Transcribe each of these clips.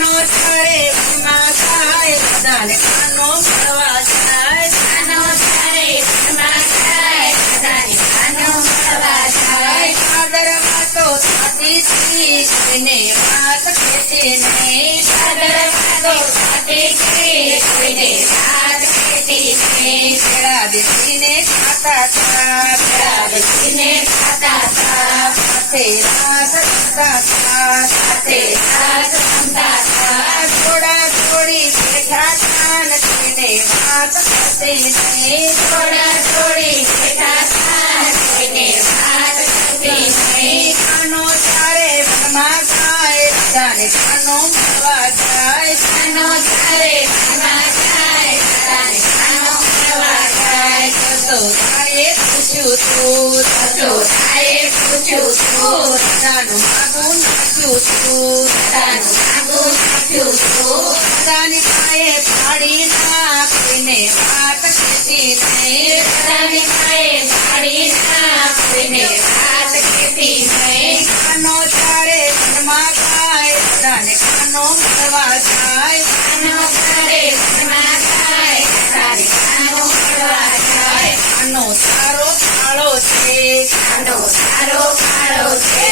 કાનો તારે વનમાં જાય બધાને કાનો મળવા જાય કાનો તારે વનમાં જાય બધાને કાનો મળવા જાય આદરમાં તો થતી હતી કોઈને વાત કહેતી નહીં આદરમાં તો થતી હતી કોઈને વાત કહેતી નહીં પેલા બેસીને ખાતા હતા પેલા બેસીને ખાતા હતા સાથે રાત રમતા હતા સાથે રાત રમતા હતા થોડા થોડી બેઠા હતા ને કોઈને વાત કરતી નહીં થોડા થોડી બેઠા હતા કોઈને વાત કરતી નહીં કાનો તારે વનમાં જાય બધાને કાનો મળવા જાય કાનો તારે વનમાં જાય બધાને કાનો મળવા જાય તો તારે પૂછ્યું તું તો તારે પૂછ્યું તું બધાનું માગું નાખ્યું તું તારું માગું નાખ્યું તું બધાની પાયે પાડી ના કોઈને વાત કહેતી નહીં બધાની માએ પાડી ના કોઈને વાત કહેતી નહીં કાનો તારે વનમાં જાય બધાને કાનો મળવા જાય કાનો તારે વનમાં જાય બધાને કાનો મળવા જાય કાનો તારો કાળો છે કાનો તારો કાળો છે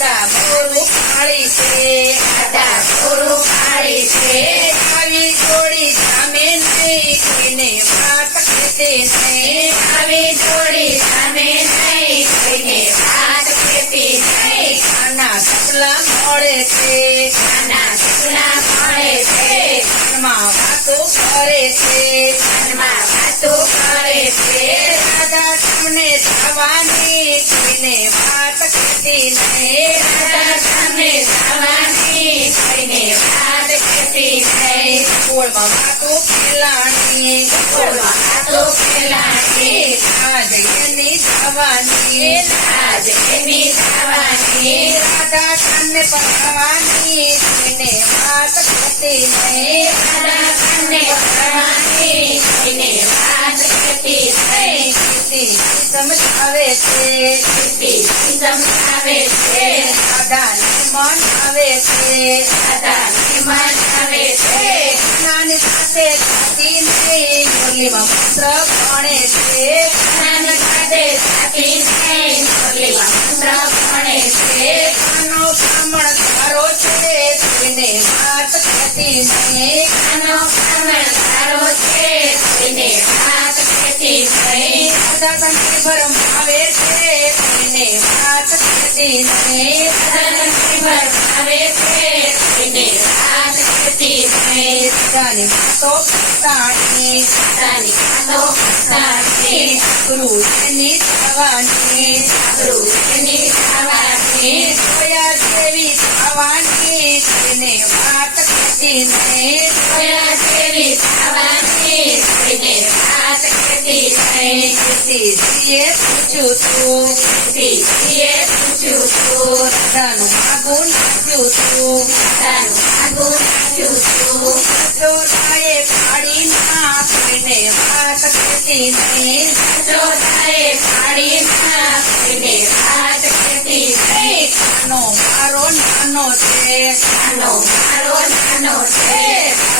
દાદા બોરું કાળી છે દાદા પૂરું પાડી છે આવી જોડી સામે નહીં કોઈને વાત કહેતી નહીં આવી જોડી સામે નહીં કોઈને વાત કહેતી નહીં આના સપલા મળે છે નાના સપના મળે છે મનમાં વાતો કરે છે મનમાં વાતો કરે છે દાદા તમને જવાની કોઈને વાત કહેતી નહીં દાદા તમને જવાની કોઈને વાત કહેતી નહીં ગોળમાં વાતો ફેલાણી ગોળમાં વાતો ફેલાણી આજ એની જવાની આજ એની જવાની દાદા તમને પકડવાની કોઈને વાત કહેતી નહીં દાદા તમને જવાની કોઈને વાત કહેતી નહીં સમજાવે છે સમજાવે છે દાદાને મન આવે છે દાદાને મન આવે છે નાની સાથે થતી નહીં મુરલીમાં મંત્ર ભણે છે નાની સાથે સાથી નહીં મુરલીમાં મંત્ર ભણે છે કાનો બ્રાહ્મણ સારો છે કોઈને વાત કહેતી નહીં કાનો બ્રાહ્મણ સારો છે કોઈને વાત કહેતી નહીં દાદા તને ભરમાવે છે કોઈને વાત કહેતી નહીં દાદાને ભરમાવે છે કોઈને વાત કહેતી નહીં દાદાની વાતો પોતાની દાદાની વાતો પોતાની ગુરુજીની થવાની ગુરુજીની થવાની જોયા જેવી થવાની કોઈને વાત કહેતી નહીં જોયા જેવી થવાની કોઈને વાત કહેતી નહીં જીએ પૂછ્યું તું દીદીએ પૂછ્યું તું દાદાનું માગું નાખ્યું તું તારું માગું નાખ્યું તું જોડાએ પાડી ના કોઈને વાત કહેતી નહીં જોધાએ પાડી ના કોઈને વાત કહેતી નહીં કાનો મારો નાનો છે નાનો મારો નાનો છે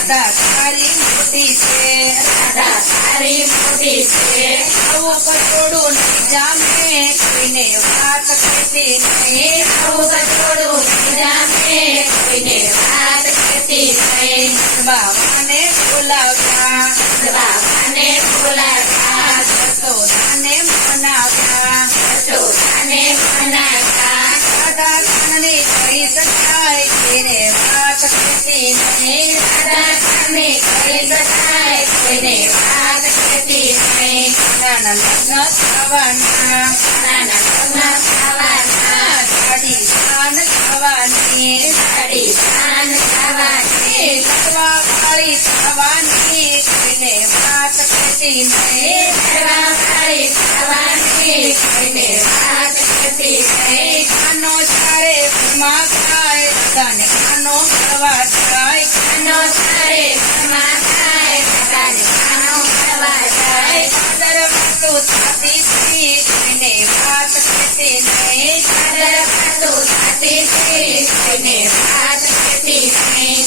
દાદા તારી મોટી છે દાદા તારી મોટી છે આવું કચોડું નહીં જામે કોઈને વાત કહેતી નહીં આવું કચોડું જામે કોઈને વાત કહેતી નહીં બાવાને બોલાવ્યા બાબાને બોલાવ્યા જશોદાને મનાવ્યા જશોદાને મનાવ્યા દાદા તને કહી શકાય તેને વાત કહેતી નહીં દાદા તમે કહી શકાય કોઈને વાત કહેતી નહીં નાના લગ્ન થવાના નાના લગ્ન થવાના સાડી શાન થવાની સાડી શાન થવાની લખવા વાળી થવાની કોઈને વાત કહેતી નહીં વાળી થવાની કોઈને વાત કહેતી નહીં કાનો તારે વનમાં જાય દાદાને કાનો મળવા જાય કાનો તારે વનમાં જાય દાદાને કાનો મળવા જાય આદર વાતો થતી હતી કોઈને વાત કહેતી નહીં આદર વાતો થતી હતી કોઈને વાત કહેતી નહીં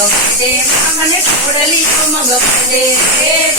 મગવાઈ દે, મને ખોડલી તો મગવાઈ દે.